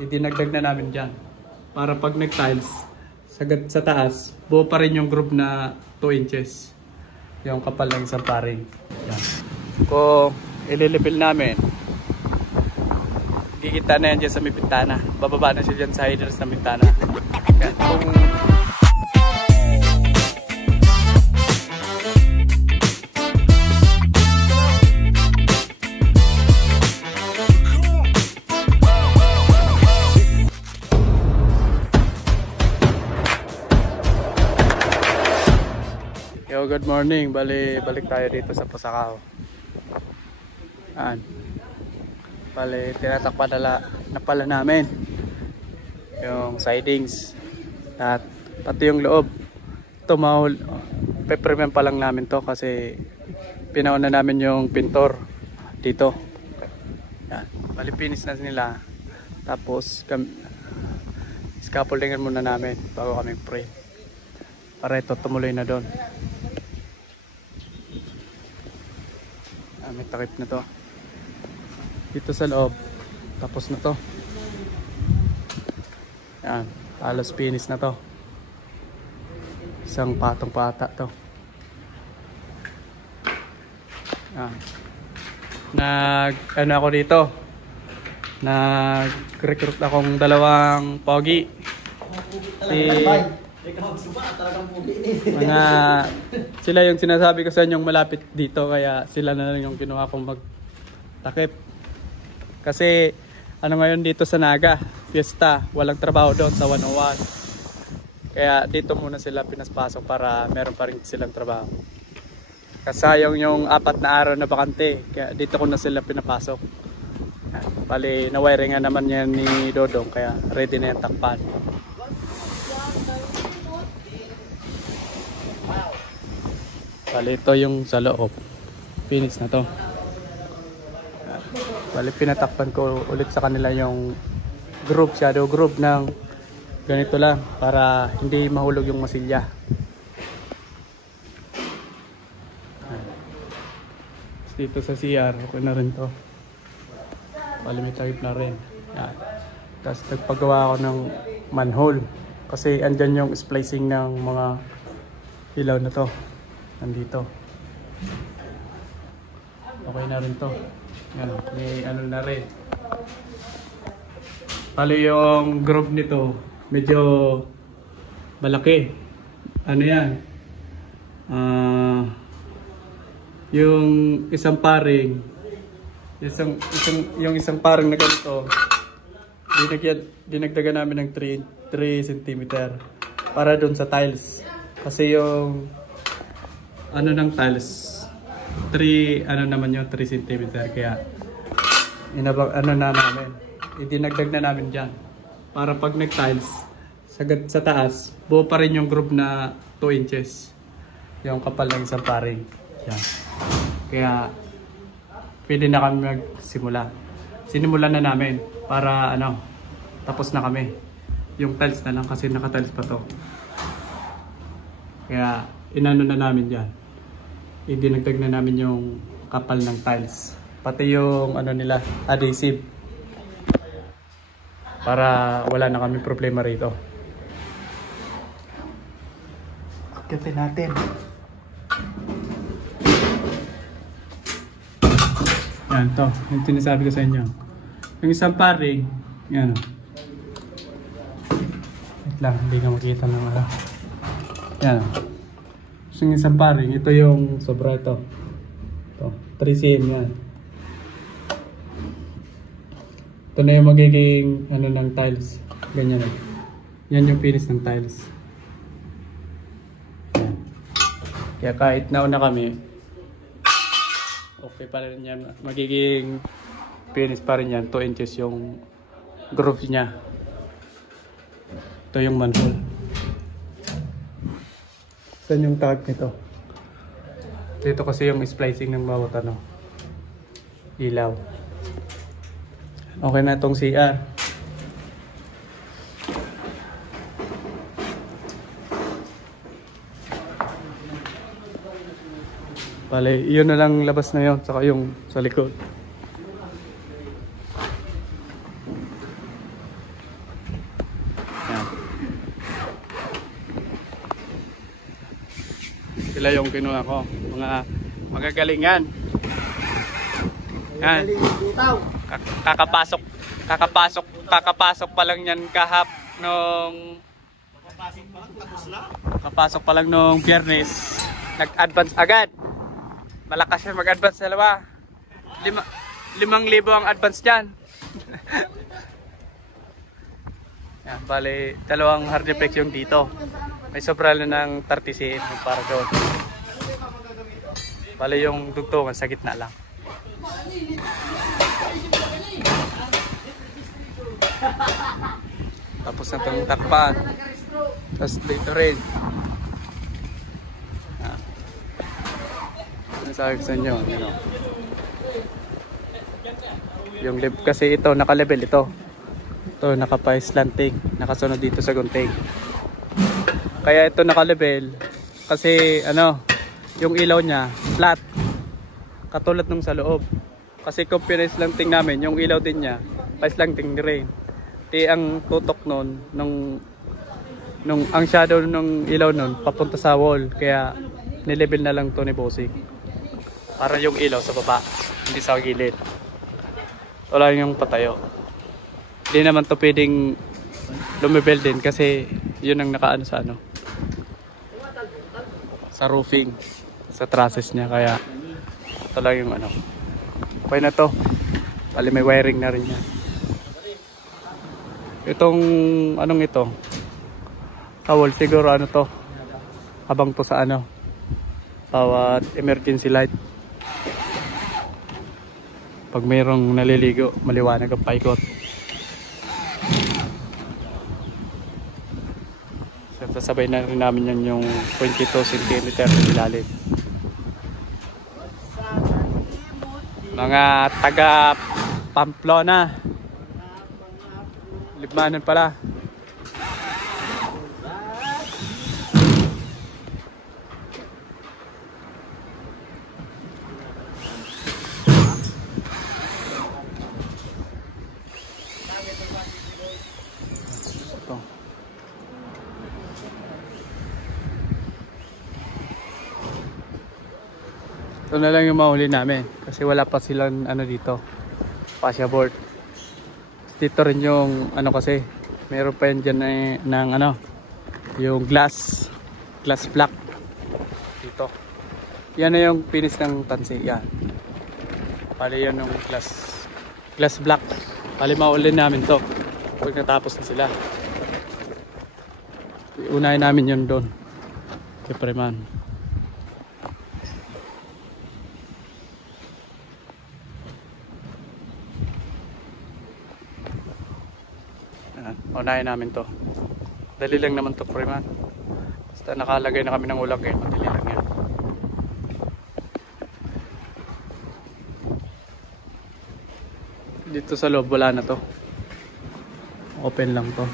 Idinagdag na namin dyan. Para pag nag-tiles, sa taas, buo pa rin yung groove na 2 inches. Yung kapal ng isang paring. Yan. Kung ililipil namin, kikita na yan dyan sa may pintana. Bababa na siya dyan sa headers ng pintana. Yan. Kung Yo, good morning. Balik tayo dito sa Pusakaw. Tinatakpan na pala namin yung sidings at pati yung loob. Ito peperman pa lang namin to kasi pinauna namin yung pintor dito. Yan. Finish na nila. Tapos scaffoldingan muna namin bago kami pray. Para ito tumuloy na doon. May takip na to dito sa loob, tapos na to. Yan, halos finish na to. Isang patong pata to. Yan. Ako dito, nag-recruit akong dalawang pogi. Sila yung sinasabi ko sa inyong malapit dito, kaya sila na lang yung kinuha kong magtakip. Kasi ngayon dito sa Naga, fiesta, walang trabaho doon sa 101. Kaya dito muna sila pinaspasok para meron pa rin silang trabaho. Kasayang yung 4 na araw na bakante, kaya dito ko na sila pinapasok. Bali, na-wiring nga naman yan ni Dodong, kaya ready na yung takpan. Bali, ito yung sa loob. Finish na to. Bali, pinatakpan ko ulit sa kanila yung groove, shadow groove ng ganito lang para hindi mahulog yung masilya. Dito sa CR, okay na rin to. Bali, may takip na rin. Yan. Tapos nagpagawa ako ng manhole kasi andyan yung splicing ng mga ilaw na to. Nandito. Okay na rin to. Yan, may na rin. Bali yung groove nito medyo malaki. Yan? Yung isang paring, yung isang paring na ganito, dinagdagan namin ng 3 cm para doon sa tiles. Kasi yung ng tiles 3 naman yung 3 cm, kaya namin idinagdag na namin dyan para pag nag tiles sa taas, buo pa rin yung groove na 2 inches yung kapal ng isang paring. Yan. Kaya pwede na kami magsimula. Sinimulan na namin para tapos na kami. Yung tiles na lang kasi naka-tiles pa to, kaya inano na namin dyan. Idinagdag na namin yung kapal ng tiles. Pati yung nila, adhesive. Para wala na kami problema rito. Akyatin natin. Yan to, yung sinasabi ko sa inyo. Yung isang paring, yan o. Wait lang, hindi ka makita ng yan o. Yung isang paring, ito yung sobra ito. 3 cm yan. Ito na yung magiging ng tiles. Ganyan. Yan yung finish ng tiles. Yan. Kaya kahit nauna kami, okay pa rin yan. Magiging finish pa rin yan. 2 inches yung groove niya. Ito yung manhole. Saan yung tag nito? Dito kasi yung splicing ng bawat ilaw. Okay na itong CR. Bale, yun na lang labas na yun, saka yung sa likod. Sila yung kinuha ko. Mga magagalingan. Yan. Kakapasok pa lang yan Kakapasok pa lang nung Biyernes. Nag-advance agad. Malakas siya mag-advance sa lawa. 5,000 ang advance dyan. Yan, bali, dalawang hard deflex yung dito. May sobra na ng 30 cm para doon. Bali yung dugtungan sa gitna lang. Tapos na itong takpan. Tapos dito rin. Sabi ko sa inyo, yung lip kasi ito naka-level ito naka-pa-slanting, nakasunod dito sa gunting. Kaya ito naka-level kasi yung ilaw niya flat katulad nung sa loob. Kasi kung pina-slanting namin, yung ilaw din niya pa-slanting rin. Ang tutok nun ang shadow nung ilaw nun papunta sa wall, kaya nilevel na lang to ni Bossing. Para yung ilaw sa baba, hindi sa gilid. Wala yung patayo. Hindi naman to pwedeng lumibel din kasi yun ang nakaano sa roofing, sa trusses niya. Kaya ito lang yung okay na to. Bali may wiring na rin yan. Itong ito towel siguro to habang to sa bawat emergency light. Pag mayroong naliligo, maliwanag ang paikot. Sasabay na rin namin yan yung 22 cm na ilalim. Mga taga Pamplona. Libmanan pala. Ito na lang yung mahuli namin kasi wala pa silang dito, fascia board. Dito rin yung kasi meron pa yan dyan ng yung glass block dito. Yan na yung finish ng tansi. Yan, pali yan yung glass block. Pali mahuli namin to pag natapos na sila. Unahin namin yun doon kay Preman. Unahin namin to. Dali lang naman to, Preman. Basta nakalagay na kami ng ulag eh. Madali lang yan. Dito sa loob wala na to. Open lang to.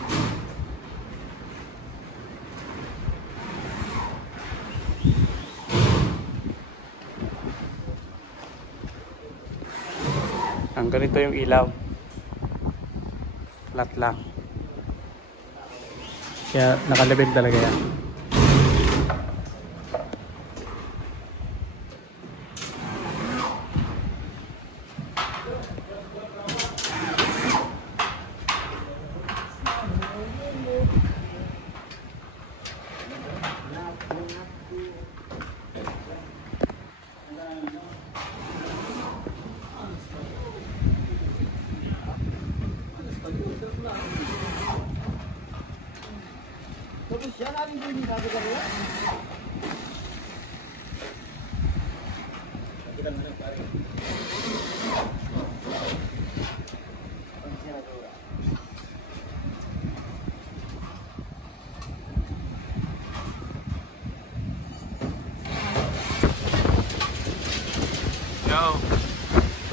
Ang ganito yung ilaw. Flat lang. Kaya nakalibig talaga yan.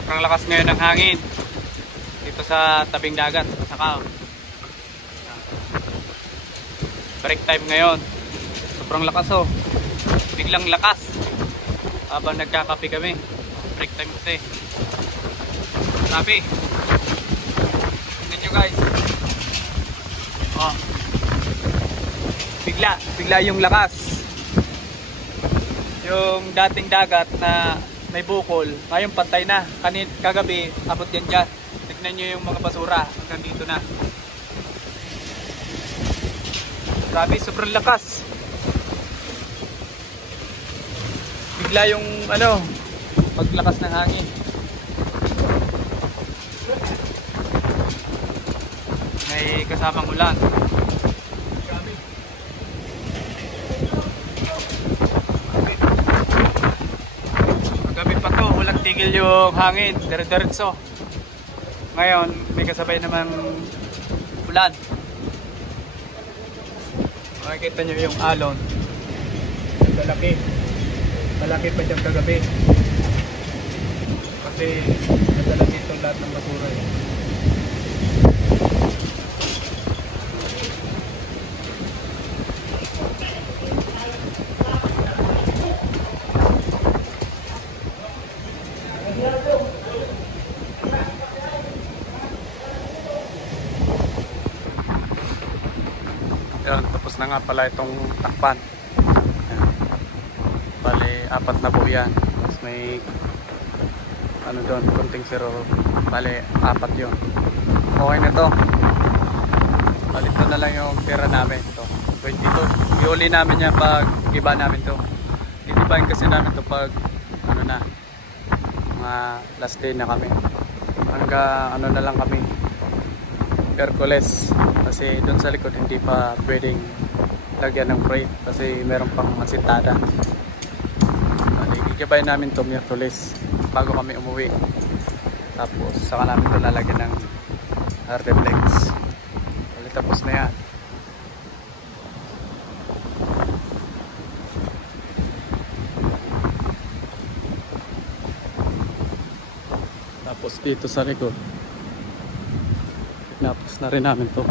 Sobrang lakas ngayon ng hangin dito sa tabing dagat sa Cacao. Break time ngayon. Sobrang lakas biglang lakas habang nagkakape kami. Break time kasi. Sabi tingnan nyo guys, bigla yung lakas. Yung dating dagat na may bukol, ngayon pantay na. Kagabi, abot yan dyan. Tignan nyo yung mga basura, hanggang dito na. Grabe, sobrang lakas. Bigla yung paglakas ng hangin. May kasamang ulan. Gabi pa to, walang tigil yung hangin, dire-diretso. Ngayon, may kasabay naman ulan. Makikita nyo yung alon. Malaki. Malaki pa siyang kagabi. Kasi nadala dito lahat ng basura. Yan, tapos na nga pala itong takpan. Bale, 4 na buo yan. Tapos may doon, kunting zero. Bale, 4 yun. Okay na to. Bale, ito na lang yung tira namin. Ito, 22. Iuli namin yan pag iba namin to. Iibahin kasi namin to pag na, mga last day na kami. Hanggang na lang kami. Hercules. Kasi doon sa likod hindi pa pwedeng lagyan ng freight kasi meron pang masintada. Igabay namin to Hercules bago kami umuwi. Tapos saka namin to lalagyan ng Hardeflex. Tapos na yan. Tapos dito sa likod tapos na rin namin to.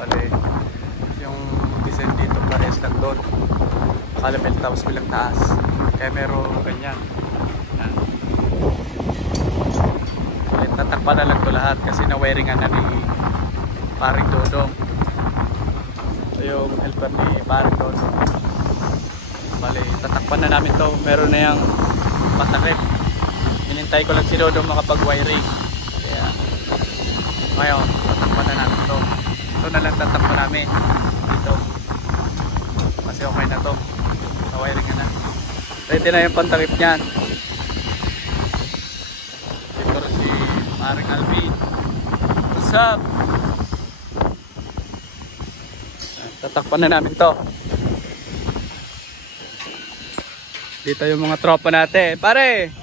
Bale, yung design dito pares lang doon. Nakalapit tapos bilang taas. Kaya meron ganyan. Bale, tatakpan na lang to lahat kasi na-wiringan na ni Paring Dodong. Ito yung helper ni Paring Dodong. Bale, tatakpan na namin to. Meron na yung patakip. Hinintay ko lang si Dodong makapag-wiring. Ngayon, tatakpan na namin to. Ito na lang tatakpan namin dito. Kasi okay na to. Na-wiring na. Ready na yung pantakip niyan. Dito rin si Paring Alvin. What's up? Tatakpan na namin to. Dito yung mga tropa natin. Pare!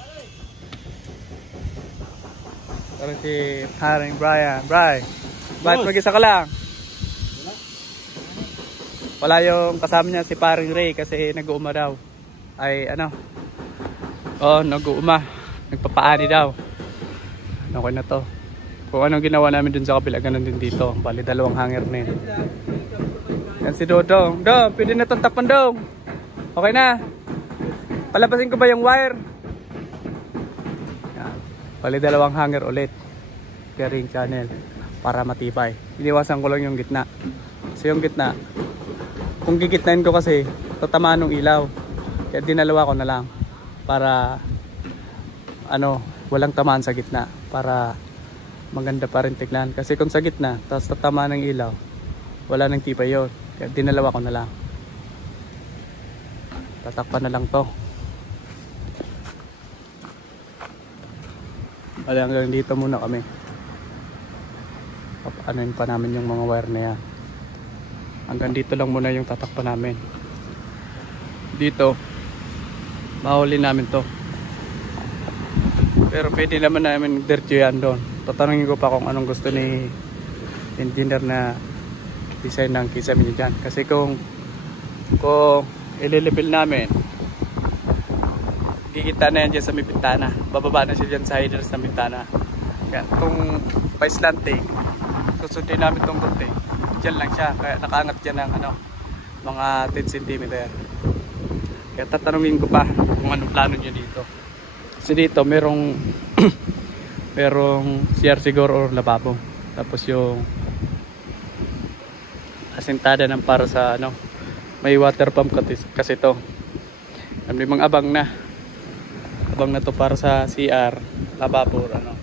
Parang si Paring Brian. Bri, bakit mag-isa ka lang? Wala yung kasama niya si Paring Ray kasi nag-uuma daw. Ay nag-uuma. Nagpapaani daw. Okay na to. Kung anong ginawa namin dun sa kapila, ganun din dito. Bali, 2 hanger na yun. Yan si Dodong. Dong, pwede na itong takpan, Dong. Okay na. Palabasin ko ba yung wire? Bali, 2 hanger ulit. Carrying channel para matibay. Iniwasan ko lang yung gitna. Kasi yung gitna, kung gigitnain ko kasi, tatamaan ng ilaw. Kaya dinalawa ko na lang. Para, walang tamaan sa gitna. Para maganda pa rin tignan. Kasi kung sa gitna, tapos tatamaan ng ilaw, wala nang tibay yun. Kaya dinalawa ko na lang. Tatakpan na lang to. Bali, hanggang dito muna kami. Anuin pa namin yung mga wire na yan. Hanggang dito lang muna yung tatakpan namin. Dito, mahuli namin to. Pero pwede naman namin dirty yan doon. Tatanungin ko pa kung anong gusto ni engineer na design ng kisame niya dyan. Kasi kung ililipil namin, kikita na yan dyan sa may bintana. Bababa na siya dyan sa hiders ng bintana. Yan. Kung pa-slanting, susundin namin itong route. Dyan lang siya. Kaya nakaangat dyan ng mga 10 cm. Kaya tatanungin ko pa kung anong plano nyo dito. Kasi dito merong CR siguro or lababo. Tapos yung asintada ng para sa May water pump kasi to. May mga abang na. Abang na to para sa CR, lavabo, ano.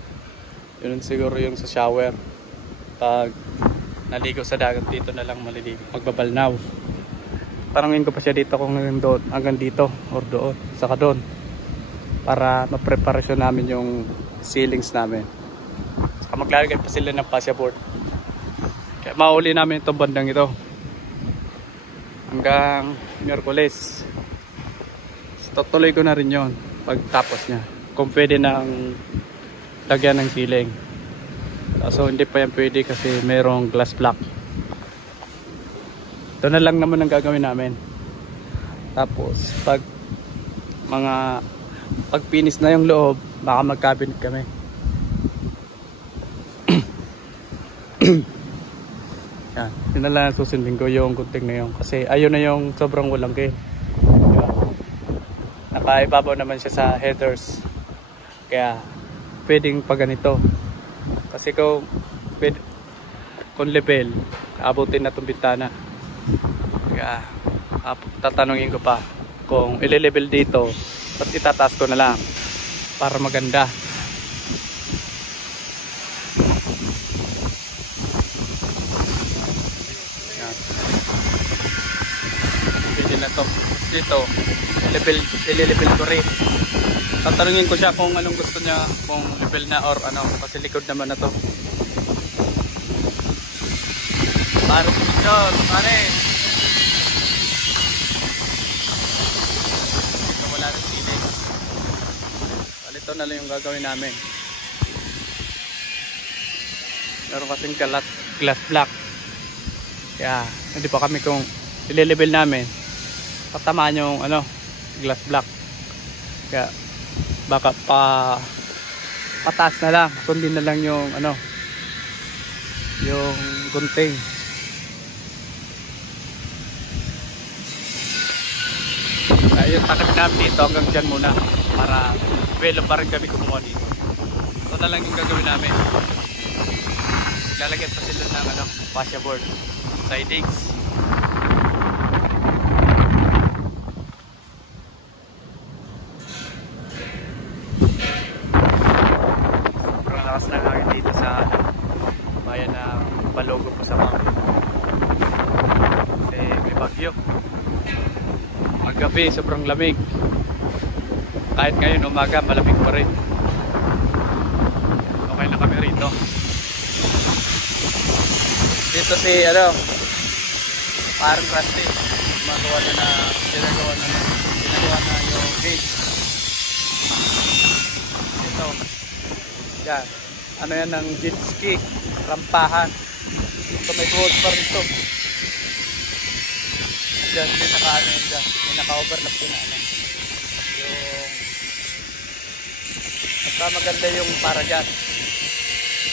Yun siguro yung sa shower. Pag naligo sa dagat dito na lang maliligo, magbabalnaw. Tanungin ko pa siya dito kung doon, hanggang dito or doon, saka doon. Para mapreparasyon namin yung ceilings namin. Saka maglalagay pa sila ng fascia board. Kaya mauli namin itong bandang ito. Hanggang Miyerkules. Tutuloy ko na rin yon pagtapos niya. Kung pwede nang lagyan ng ceiling. So hindi pa yan pwede kasi mayroong glass block. Ito na lang naman ang gagawin namin. Tapos pag finish na yung loob, baka mag-cabinet kami. Yan, yun na lang susundin ko yung gunting na yun. Kasi ayun na yung sobrang walang diba? Nakaibabaw naman siya sa headers. Kaya pwedeng pa ganito. Kasi kung level, abutin na itong bintana. Kaya tatanungin ko pa kung ile-level dito, tapos itataas ko na lang para maganda. Yan. Pwede na to. Dito, ile-level ko rin. Tatanungin ko siya kung anong gusto niya, kung level na or ano, kasi likod naman na to. Pare, pare. Ito wala rin ceiling. Ito na lang yung gagawin namin. Meron kasing glass block. Kaya hindi pa kami kung ile-level namin. Patamaan yung ano, glass block. Kaya baka pataas na lang, sundin na lang yung ano, yung gunting. Yung takip namin dito hanggang dyan muna para well pa rin kami kumuha dito. Ito na lang yung gagawin namin. Lalagyan pa sila ng ano, fascia board, sidings. Sobrang lakas na hangin dito sa bayan na Balogo po sa mga kasi may bagyo. Gabi sobrang lamig. Kahit ngayon umaga malamig pa rin. Okay na kami rito. Dito si ano, parang Krusty. Ginagawa na yung gate. Dito. Yan. Ano yan ng jet ski, rampahan. Dito may road pa rito. Diyan, may naka-ano yun dyan. May naka-overlap yun na ano. Yung... Basta maganda yung para dyan.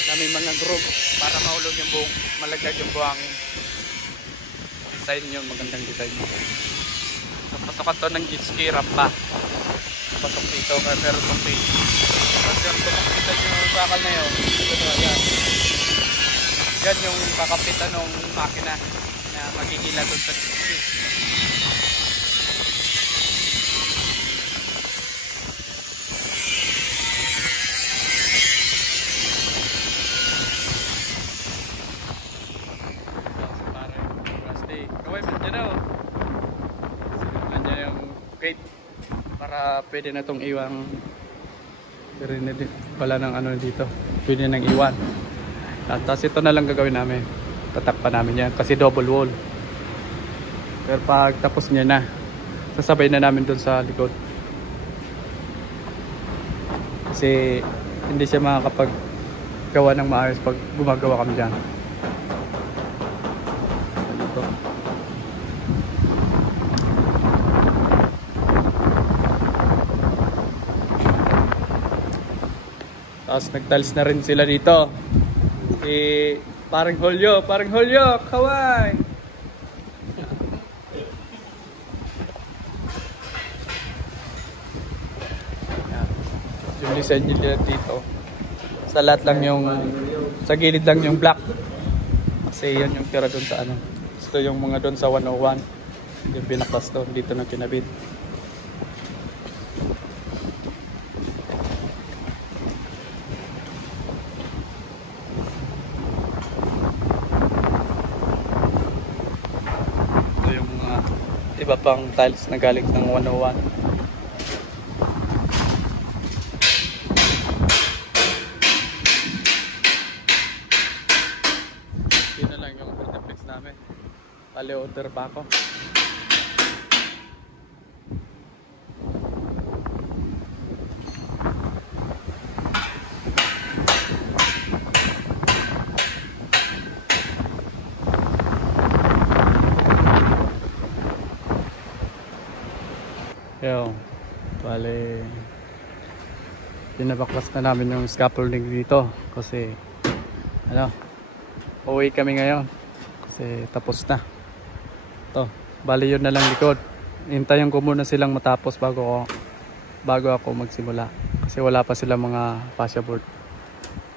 Na may mga group para mahulog yung buong, malaglag yung buhangin. Design yun, magandang design yun. Napasokan to ng jet ski rampa. Napasok dito, kaya meron itong page. Tapos yung tumakitan yung bakal na yun. Ito yan. Yan yung kakapitan ng makina na magigila doon sa jet ski. Gate para pwede na itong iwang wala ng ano dito, pwede nang iwan. At tapos ito na lang gagawin namin, tatakpan namin yan kasi double wall. Pero pag tapos niya na, sasabay na namin dun sa likod kasi hindi siya makakapag gawa ng maayos pag gumagawa kami dyan. Tapos nagtalis na rin sila dito. Parang Holyo, kaway! Yung design nila dito. Sa lahat lang yung, sa gilid lang yung black. Kasi yan yung tira doon sa ano. Ito yung mga doon sa 101. Yung binaklas doon, dito na kinabit. Ito yung mga iba pang tiles na galing ng 101. Yun na lang yung multiplex namin. Pali-order ba ako? Yo, bale pinabaklas na namin yung scaffolding dito kasi ano, uwi kami ngayon kasi tapos na to. Bale yun na lang likod, hintayin ko muna silang matapos bago ako magsimula kasi wala pa silang mga fascia board.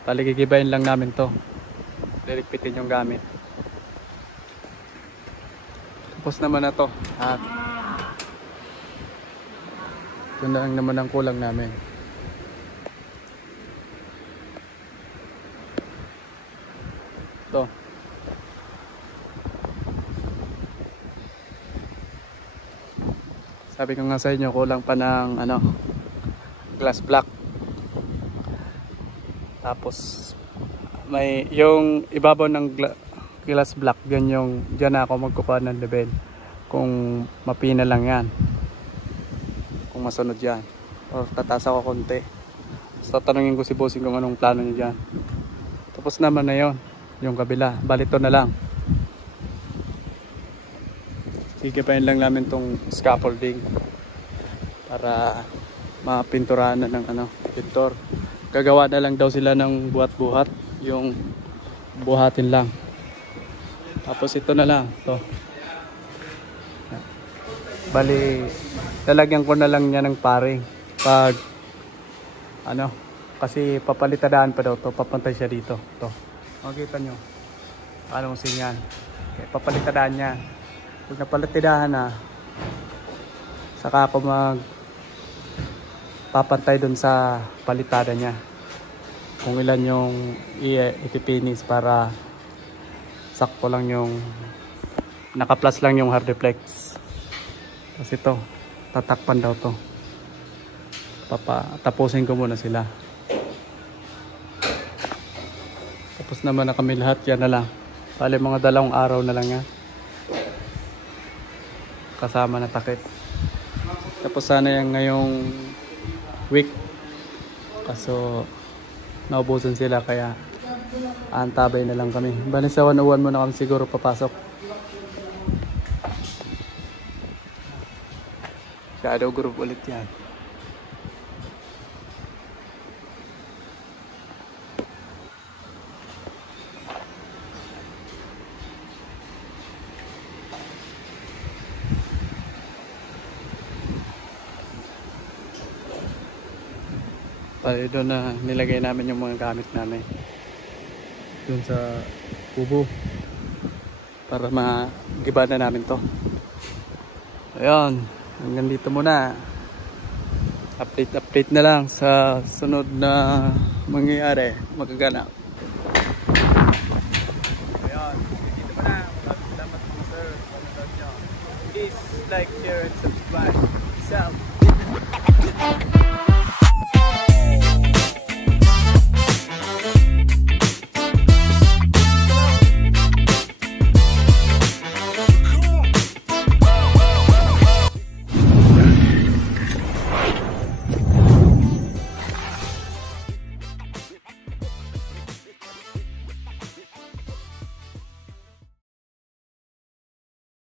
Bale gigibayin lang namin to, liligpitin yung gamit. Tapos naman na to at ito na lang naman ang kulang namin. Ito. Sabi ko nga sa inyo, kulang pa ng ano, glass block. Tapos may yung ibabaw ng glass block, dyan na ako magkukuha ng level. Kung mapina lang yan, kung masunod yan, o tataas ako konti. So tatanungin ko si bossing kung anong plano niya dyan. Tapos naman na yon, yung kabila, balito na lang. Sigipain lang namin tong scaffolding para mapinturahan na ng ano, pintor. Gagawa na lang daw sila ng buhat-buhat, yung buhatin lang. Tapos ito na lang to, bali lalagyan ko na lang niya ng paring pag ano, kasi papalitadaan pa daw to, papantay siya dito. To, makikita nyo anong sinyal. Okay, papalitadaan niya. Pag napalitadahan na, saka ako papantay dun sa palitada niya kung ilan yung ipipinis para sakto lang yung naka-plus lang yung hard reflex. Kasi ito tatakpan daw to, tapusin ko muna sila. Tapos naman na kami lahat, yan na lang. Bale mga 2 araw na lang yan kasama na takip. Tapos sana yung ngayong week, kaso naubusan sila kaya antabay na lang kami. Bale sa 101 muna kami siguro papasok. Shadow group ulit yan. Bali doon na nilagay namin yung mga gamit namin doon sa kubo para magiba na namin to. Ayun, hanggang dito muna. Update na lang sa sunod na mangyayari, magaganap. Ayun, dito muna. Salamat mga sir. Please like,